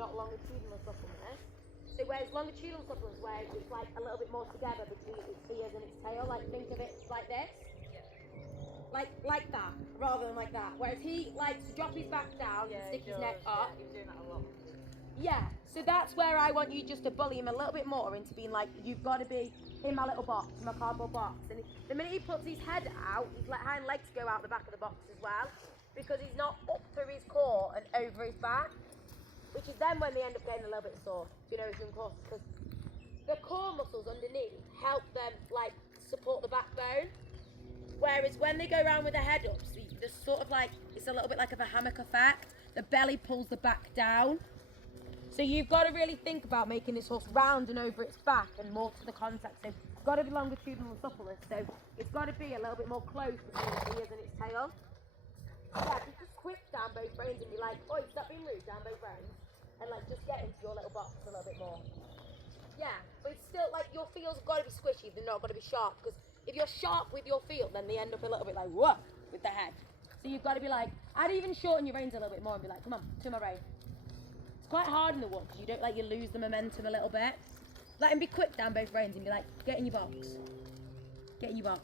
not longitudinal suppleness. So whereas longitudinal suppleness, where it's like a little bit more together between its ears and its tail, like think of it like this. Like that, rather than like that. Whereas he likes to drop his back down and stick his neck up. Yeah, he's doing that a lot. Yeah, so that's where I want you just to bully him a little bit more into being like, you've got to be in my little box, my cardboard box. And the minute he puts his head out, his hind legs go out the back of the box as well, because he's not up through his core and over his back, which is then when they end up getting a little bit sore, you know, young horses, because the core muscles underneath help them like support the backbone. Whereas when they go around with their head up, the sort of like, it's a little bit like of a hammock effect. The belly pulls the back down. So you've got to really think about making this horse round and over its back and more to the contact. So it's got to be longitudinal suppleness. So it's got to be a little bit more close between its ears and its tail. Yeah, just quick down both reins and be like, oi, stop being rude, down both reins. And like just get into your little box a little bit more. Yeah, but it's still like your feels have got to be squishy, they're not got to be sharp, because if you're sharp with your field, then they end up a little bit like whoa with the head. So you've got to be like, I'd even shorten your reins a little bit more and be like, come on, to my rein. It's quite hard in the walk because you don't like, you lose the momentum a little bit. Let him be quick down both reins and be like, get in your box. Get in your box.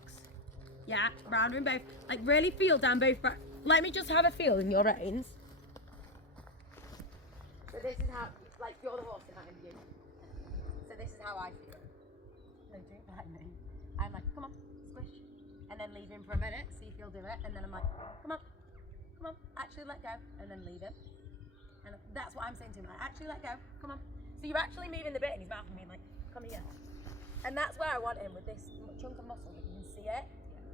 Yeah, round her in both. Like really feel down both. Let me just have a feel in your reins. So this is how, like you're the horse behind you. So this is how I feel. No, do it behind me. I'm like, come on, squish. And then leave him for a minute, see if he'll do it. And then I'm like, come on, actually let go. And then leave him. And that's what I'm saying to him, like, actually let go, come on. So you're actually moving the bit in his mouth and being like, come here. And that's where I want him, with this chunk of muscle that you can see it.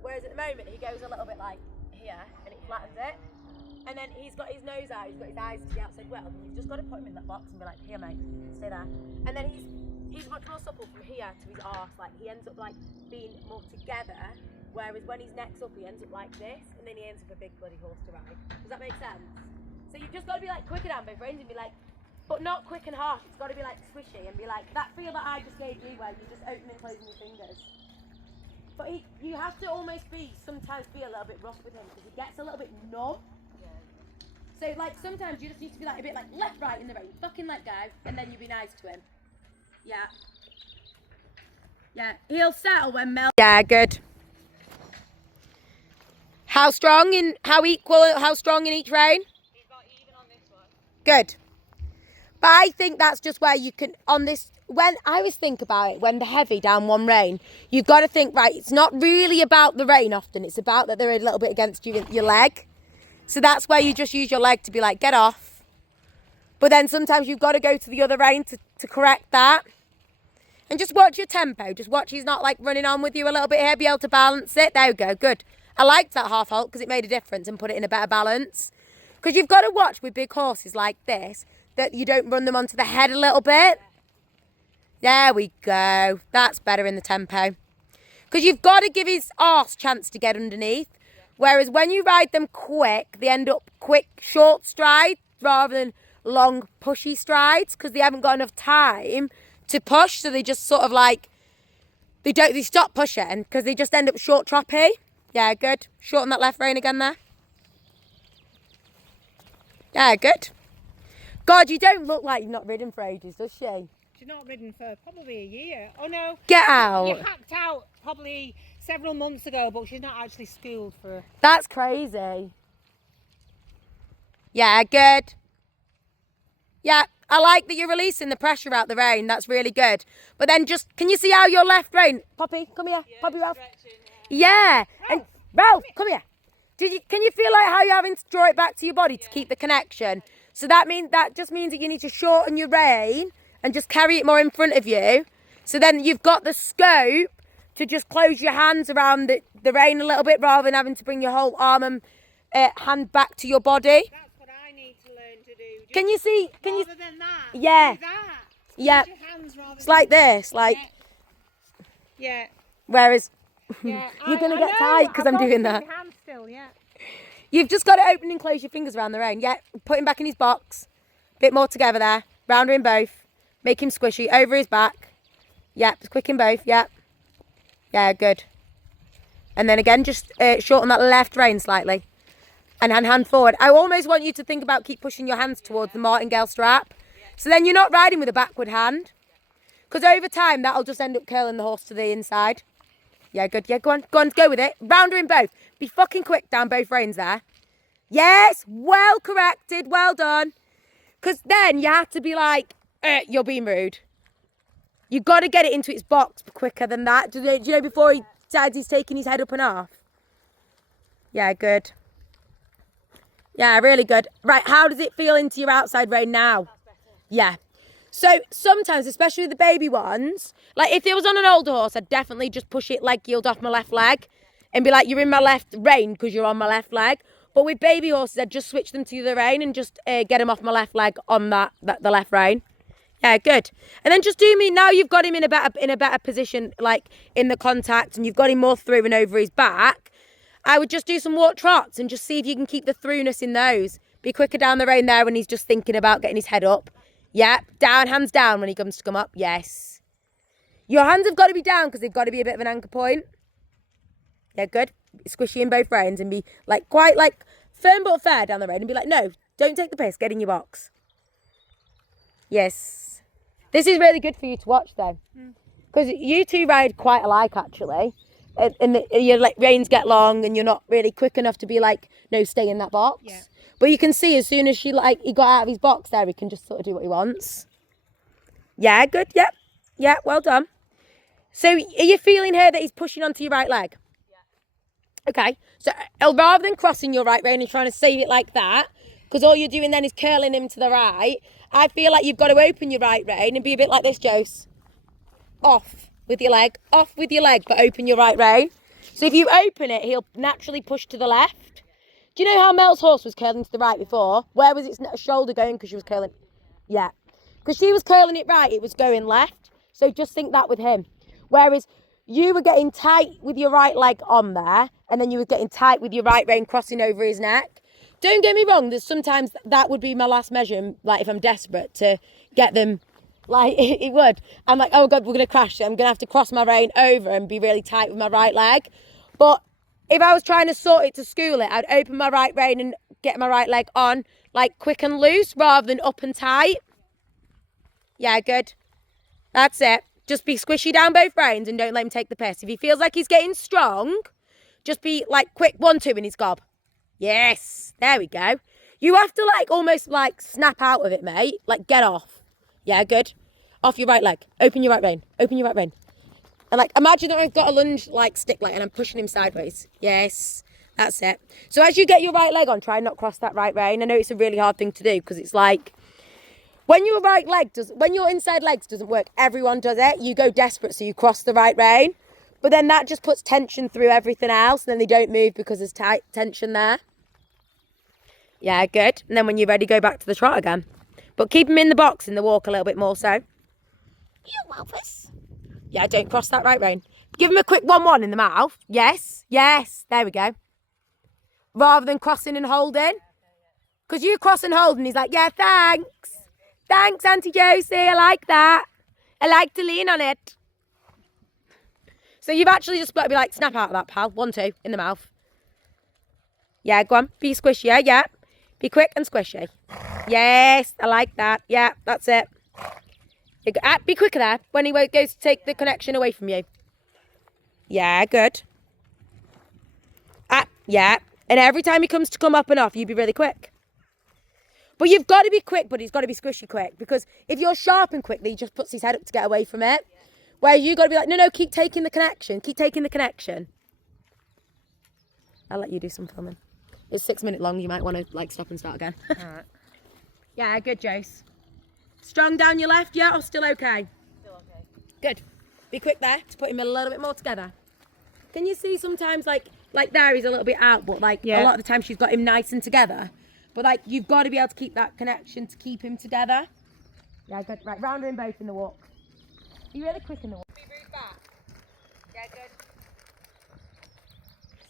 Whereas at the moment, he goes a little bit like here, and it flattens it. And then he's got his nose out, he's got his eyes to the outside well. And you've just got to put him in that box and be like, here mate, stay there. And then he's much more supple from here to his arse. Like he ends up like being more together. Whereas when his neck's up, he ends up like this. And then he ends up a big bloody horse to ride. Does that make sense? So you've just got to be like quicker down both reins and be like, but not quick and harsh. It's got to be like squishy and be like, that feel that I just gave you where you're just opening and closing your fingers. But you have to almost sometimes be a little bit rough with him because he gets a little bit numb. So like sometimes you just need to be like a bit like left, right in the rein, fucking let go, and then you be nice to him. Yeah. Yeah, he'll settle when Mel. Yeah, good. How strong in how strong in each rein? He's got even on this one. Good. But I think that's just where you can, on this, when I always think about it, when they're heavy down one rein, you've got to think, right, it's not really about the rein often, it's about that they're a little bit against your leg. So that's where you just use your leg to be like, get off. But then sometimes you've got to go to the other rein to correct that. And just watch your tempo. Just watch he's not like running on with you a little bit here, be able to balance it. There we go, good. I liked that half halt because it made a difference and put it in a better balance. Because you've got to watch with big horses like this, that you don't run them onto the head a little bit. There we go. That's better in the tempo. Because you've got to give his arse chance to get underneath. Whereas when you ride them quick, they end up quick, short strides rather than long, pushy strides because they haven't got enough time to push. So they just sort of like, they stop pushing because they just end up short troppy. Yeah, good. Shorten that left rein again there. Yeah, good. God, you don't look like you've not ridden for ages, does she? She's not ridden for probably a year. Oh no. Get out. You hacked out probably several months ago, but she's not actually schooled for. That's crazy. Yeah, good. Yeah, I like that you're releasing the pressure out the rein. That's really good. But then just, can you see how your left rein, Poppy, come here. Yeah, Poppy, Ralph. Yeah. And Ralph, come here. Can you feel like how you're having to draw it back to your body to keep the connection? So that just means that you need to shorten your rein and just carry it more in front of you. So then you've got the scope to just close your hands around the rein a little bit rather than having to bring your whole arm and hand back to your body. That's what I need to learn to do. Just can you see? Rather than that. Yeah. Do that. Yeah. Your hands rather it's like this, like. Yeah. Whereas yeah. you're going to get tight because I'm doing that. My hands still, yeah. You've just got to open and close your fingers around the rein. Yeah, put him back in his box. Bit more together there. Round her in both. Make him squishy. Over his back. Yep, quick in both. Yep. Yeah, good. And then again, just shorten that left rein slightly. And hand forward. I almost want you to think about keep pushing your hands towards the martingale strap. So then you're not riding with a backward hand. Because over time, that'll just end up curling the horse to the inside. Yeah, good. Yeah, go on, go with it. Round her in both. Be fucking quick down both reins there. Yes, well corrected, well done. Because then you have to be like, you're being rude. You've got to get it into its box quicker than that. Do you know before he decides he's taking his head up and off? Yeah, good. Yeah, really good. Right, how does it feel into your outside rein now? Yeah. So sometimes, especially with the baby ones, like if it was on an older horse, I'd definitely just push it leg yield off my left leg and be like, you're in my left rein because you're on my left leg. But with baby horses, I'd just switch them to the other rein and just get them off my left leg on the left rein. Yeah, good. And then just do me, now you've got him in a better position, like in the contact, and you've got him more through and over his back. I would just do some walk trots and just see if you can keep the throughness in those. Be quicker down the rein there when he's just thinking about getting his head up. Yeah, down, hands down when he comes to come up. Yes. Your hands have got to be down because they've got to be a bit of an anchor point. Yeah, good. Squishy in both reins and be like quite like firm but fair down the rein and be like, no, don't take the piss, get in your box. Yes. This is really good for you to watch then. Because you two ride quite alike actually. And your like reins get long and you're not really quick enough to be like, no, stay in that box. Yeah. But you can see as soon as he got out of his box there, he can just sort of do what he wants. Yeah, good. Yep. Yeah, well done. So are you feeling here that he's pushing onto your right leg? Yeah. Okay. So rather than crossing your right rein and trying to save it like that, because all you're doing then is curling him to the right, I feel like you've got to open your right rein and be a bit like this, Jose. Off with your leg, but open your right rein. So if you open it, he'll naturally push to the left. Do you know how Mel's horse was curling to the right before? Where was its shoulder going because she was curling? Yeah. Because she was curling it right, it was going left. So just think that with him. Whereas you were getting tight with your right leg on there, and then you were getting tight with your right rein crossing over his neck. Don't get me wrong, there's sometimes that would be my last measure, like if I'm desperate to get them, like it would. I'm like, oh God, we're going to crash. I'm going to have to cross my rein over and be really tight with my right leg. But if I was trying to sort it to school it, I'd open my right rein and get my right leg on, like quick and loose rather than up and tight. Yeah, good. That's it. Just be squishy down both reins and don't let him take the piss. If he feels like he's getting strong, just be like quick 1-2 in his gob. Yes, there we go. You have to like almost like snap out of it, mate. Like get off. Yeah, good. Off your right leg. Open your right rein. Open your right rein. And like imagine that I've got a lunge like stick like and I'm pushing him sideways. Yes, that's it. So as you get your right leg on, try and not cross that right rein. I know it's a really hard thing to do because it's like when your inside legs doesn't work, everyone does it. You go desperate, so you cross the right rein. But then that just puts tension through everything else, and then they don't move because there's tight tension there. Yeah, good. And then when you're ready, go back to the trot again. But keep them in the box in the walk a little bit more so. You Malphus. Yeah, don't cross that right rein. Give him a quick 1-1 in the mouth. Yes, yes. There we go. Rather than crossing and holding. Because you cross and hold and he's like, yeah, thanks. Thanks, Auntie Josie. I like that. I like to lean on it. So you've actually just got to be like, snap out of that, pal. 1-2 in the mouth. Yeah, go on. Be squishy, yeah. Be quick and squishy. Yes, I like that. Yeah, that's it. Be quicker there when he goes to take the connection away from you. Yeah, good. Yeah. And every time he comes to come up and off, you be really quick. But you've got to be quick, but he's got to be squishy quick. Because if you're sharp and quickly, he just puts his head up to get away from it. Where you got to be like, no, keep taking the connection. Keep taking the connection. I'll let you do some filming. It's 6 minutes long. You might want to like stop and start again. All right. Yeah, good, Jose. Strong down your left, yeah, or still okay? Still okay. Good. Be quick there to put him a little bit more together. Can you see sometimes like there he's a little bit out, but like a lot of the time she's got him nice and together. But like you've got to be able to keep that connection to keep him together. Yeah, good. Right, round her in both in the walk. Be really quick in the walk. Be rude back. Yeah, good.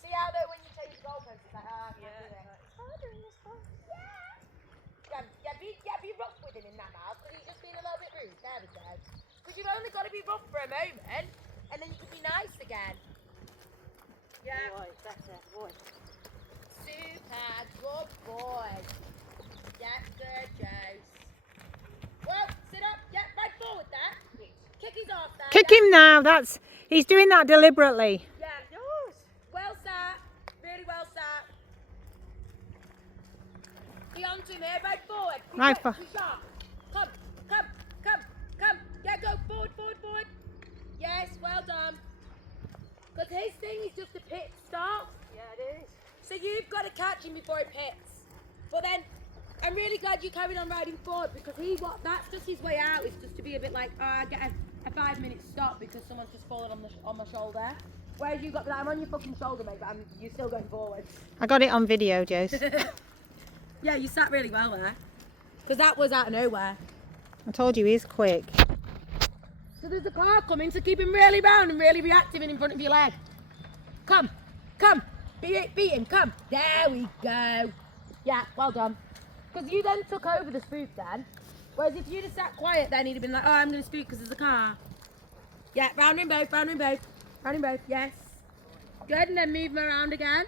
See how though when you change the goalpost, it's like, I can't do it. I'm doing this one. Yeah, be rough with him in that mouth, because he's just being a little bit rude. There we go. Because you've only got to be rough for a moment, and then you can be nice again. Yeah. Boy, better, boy. Super good boy. Yeah, good, Jose. Well Kick him now. He's doing that deliberately. Yeah, well sat. Really well sat. Be on to him here, right forward. Be Right quick, for. be sharp. Come. Yeah, go forward. Yes, well done. Because his thing is just a pit start. Yeah, it is. So you've got to catch him before he pits. But then, I'm really glad you carried on riding forward because that's just his way out, is just to be a bit like, oh, I get a 5-minute stop because someone's just fallen on my shoulder. Whereas you got, I'm on your fucking shoulder, mate, but you're still going forward. I got it on video, Jose. Yeah, you sat really well there. Because that was out of nowhere. I told you he's quick. So there's a car coming, so keep him really round and really reactive and in front of your leg. Come. Beat him, come. There we go. Yeah, well done. Because you then took over the spoof then. Whereas if you'd have sat quiet then, he'd have been like, oh, I'm going to spoof because there's a car. Yeah, round him both. Yes. Good, and then move him around again.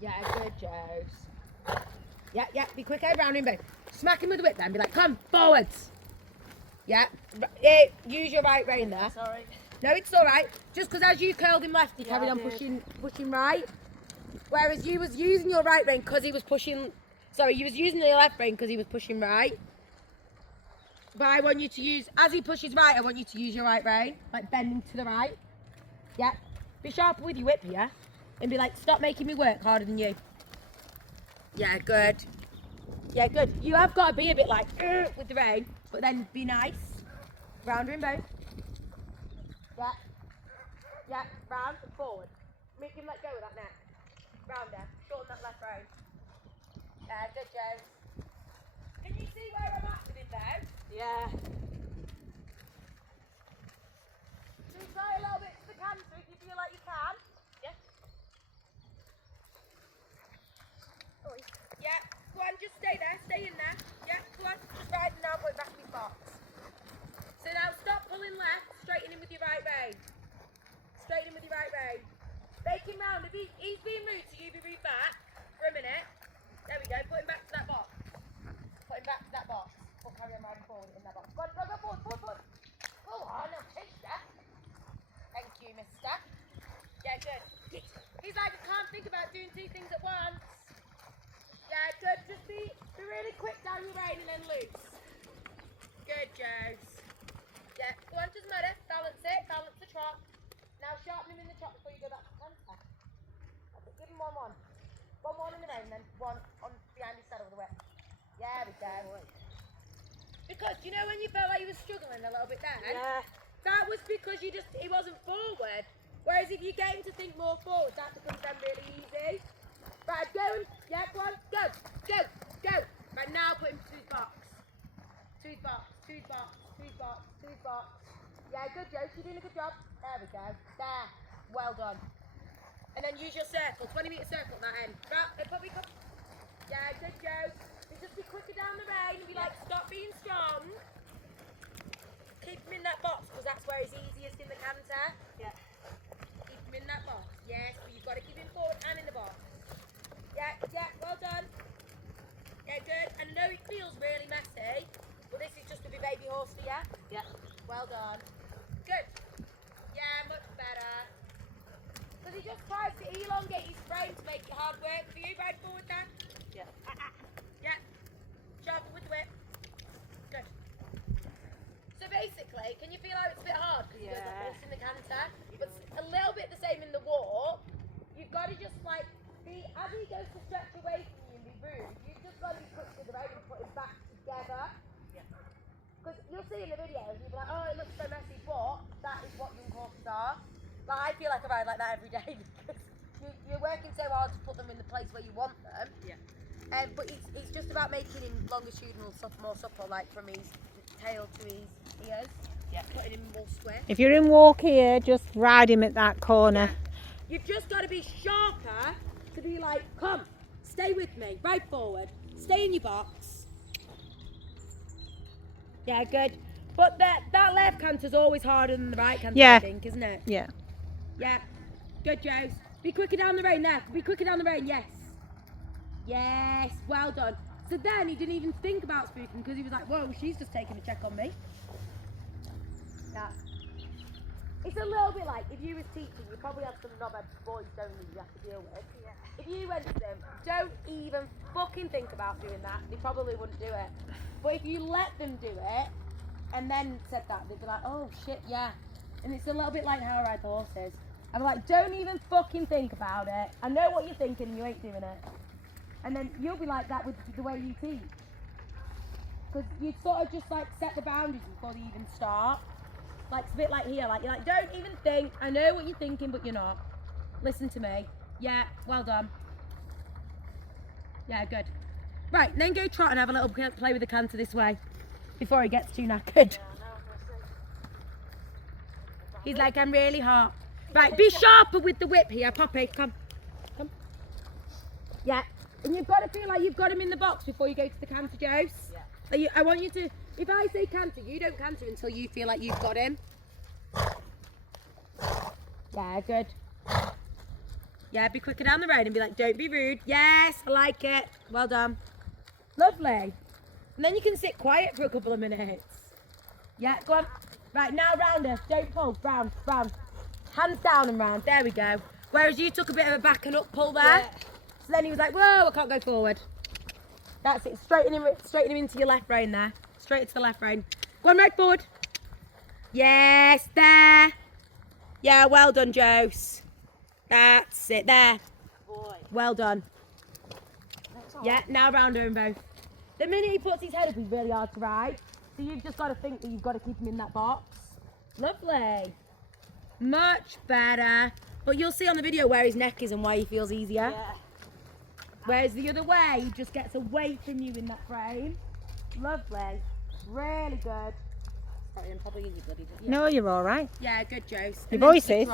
Yeah, good, Joes. Yeah, be quick, round him both. Smack him with the whip then, be like, come, forwards. Yeah, use your right rein there. Sorry. No, it's all right. Just because as you curled him left, he Yeah, carried I on did. pushing right. Whereas you was using your right rein because he was pushing. Sorry, you was using your left rein because he was pushing right. But I want you to use, as he pushes right, I want you to use your right rein, like bending to the right. Yeah. Be sharper with your whip here, and be like, stop making me work harder than you. Yeah, good. Yeah, good. You have got to be a bit like with the rein, but then be nice. Round her in both. Yeah, round and forward. Make him let go of that neck. Round her. Shorten that left rein. Good, Joe. Can you see where I'm at with him though? Yeah. Should we try a little bit to the canter if you feel like you can? Yeah. Yeah. Go on, just stay there. Stay in there. Yeah, go on. Just ride and now put it back in his box. So now stop pulling left. Straighten him with your right rein. Make him round. If he's being rude to you, be rude back for a minute. There we go. Put him back to that box. Or carry on riding forward in that box. Go forward. Go on, now push that. Thank you, mister. Yeah, good. He's like, I can't think about doing 2 things at once. Yeah, good. Just be really quick down your rein and then loose. Good, Joes. Yeah, go on, doesn't matter. Balance the trot. Now sharpen him in the trot before you go back to the canter. Give him one. One in the rein and then one on behind his saddle with the whip. Yeah, we go. Because, you know when you felt like you were struggling a little bit there? Yeah. That was because he wasn't forward. Whereas if you get him to think more forward, that becomes then really easy. Right, go. Right, now put him to his box. Yeah, good, Joe. You're doing a good job. There we go. There. Well done. And then use your circle. 20-metre circle at that end. Right, probably come. Yeah, good, Joe. Just be quicker down the rein and be like, stop being strong. Keep him in that box because that's where he's easiest in the canter. Yeah. Keep him in that box. Yes, but you've got to keep him forward and in the box. Yeah, well done. Yeah, good. And I know it feels really messy, but this is just to be baby horse for you. Yeah. Well done. Good. Yeah, much better. Because he just tries to elongate his frame to make it hard work for you. Ride forward then. Yeah. Yeah. Sharper with the whip. Good. So basically, can you feel how it's a bit hard? Because he does that most in the canter. But a little bit the same in the walk. You've got to just like be, as he goes to stretch away from you and be rude, you've just got to be quick with the rein and put him back together. Yeah. Because you'll see in the videos, you'll be like, oh, it looks so messy, but that is what young horses are. Like, I feel like I ride like that every day because you're working so hard to put them in the place where you want them. Yeah. But it's just about making him longitudinal, more supple, like from his tail to his ears. Yeah. Putting him more square. If you're in walk here, just ride him at that corner. You've just got to be sharper to be like, come, stay with me, ride forward, stay in your box. Yeah, good. But that left canter's always harder than the right canter, Yeah. I think, isn't it? Yeah. Yeah. Good, Joes. Be quicker down the rein there. Be quicker down the rein, yes. Yes, well done. So then he didn't even think about spooking because he was like, whoa, she's just taking a check on me. Yeah. It's a little bit like if you was teaching, you probably have some knobhead boys, don't you have to deal with. Yeah. If you went to them, don't even fucking think about doing that. They probably wouldn't do it. But if you let them do it and then said that, they'd be like, oh shit, yeah. And it's a little bit like how I ride the horses. I'm like, don't even fucking think about it. I know what you're thinking and you ain't doing it. And then you'll be like that with the way you teach. Because you sort of just like set the boundaries before they even start. Like it's a bit like here, like you're like, don't even think. I know what you're thinking, but you're not. Listen to me. Yeah, well done. Yeah, good. Right, then go trot and have a little play with the canter this way before he gets too knackered. He's like, I'm really hot. Right, be sharper with the whip here, Poppy. Come. Come. Yeah. And you've got to feel like you've got him in the box before you go to the canter, Jose. Yeah. I want you to, if I say canter, you don't canter until you feel like you've got him. Yeah, good. Yeah, be quicker down the road and be like, don't be rude. Yes, I like it. Well done. Lovely. And then you can sit quiet for a couple of minutes. Yeah, go on. Right, now round her. Don't pull. Round, round. Hands down and round. There we go. Whereas you took a bit of a back and up pull there. Yeah. So then he was like, whoa, I can't go forward. That's it. Straighten him into your left rein there. Straight to the left rein. Go on, right forward. Yes, there. Yeah, well done, Jose. That's it. There. Boy. Well done. Yeah, now round her in both. The minute he puts his head up, he's really hard to ride. So you've just got to think that you've got to keep him in that box. Lovely. Much better. But you'll see on the video where his neck is and why he feels easier. Yeah. Whereas the other way, he just gets away from you in that frame. Lovely. Really good. Sorry, I'm probably in your bloody... Yeah. No, you're all right. Yeah, good, Jose. Your voice is.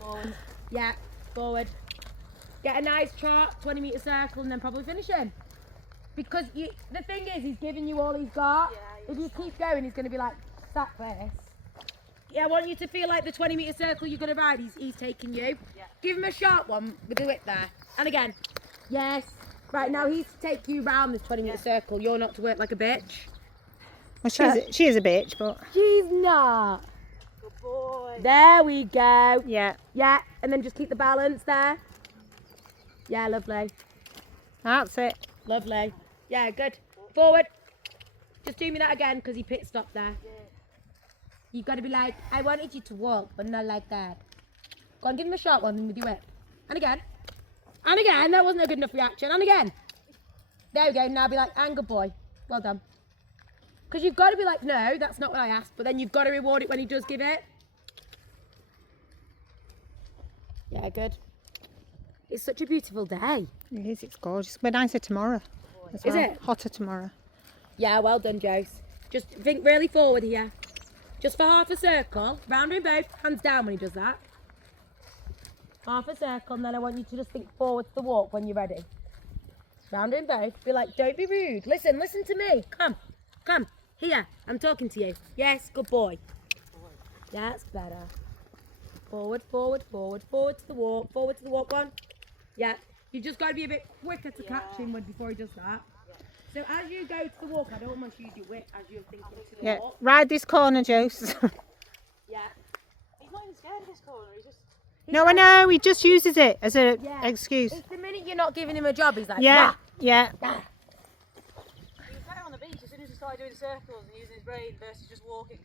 Forward. Yeah, forward. Get a nice trot, 20 metre circle, and then probably finish him. Because the thing is, he's giving you all he's got. Yeah, if you keep going, he's going to be like, stack this. Yeah, I want you to feel like the 20 metre circle you're going to ride, he's taking you. Yeah. Give him a sharp one with the whip there. And again. Yes. Right, now he's to take you round this 20 metre circle. You're not to work like a bitch. Well, she is a bitch, but... She's not. Good boy. There we go. Yeah. Yeah, and then just keep the balance there. Yeah, lovely. That's it. Lovely. Yeah, good. Forward. Just do me that again because he pit stopped there. Yeah. You've got to be like, I wanted you to walk, but not like that. Go on, give him a sharp one with your whip. And again. And again. That wasn't a good enough reaction. And again. There we go. Now be like, and good boy. Well done. Because you've got to be like, no, that's not what I asked. But then you've got to reward it when he does give it. Yeah, good. It's such a beautiful day. It is, it's gorgeous. But nicer tomorrow. As well. Is it? Hotter tomorrow. Yeah, well done, Jose. Just think really forward here. Just for half a circle. Round her in both. Hands down when he does that. Half a circle, and then I want you to just think forward to the walk when you're ready. Round her in both. Be like, don't be rude. Listen to me. Come. Here, I'm talking to you. Yes, good boy. That's better. Forward to the walk. Forward to the walk one. Yeah. You just got to be a bit quicker to catch him before he does that. So as you go to the walk, I don't want you to use your whip as you're thinking to the walk. Ride this corner, Jose. Yeah. He's not even scared of this corner. He's just... No, I know. He just uses it as an excuse. It's the minute you're not giving him a job, he's like, yeah. He was better on the beach as soon as he started doing circles and using his brain versus just walking.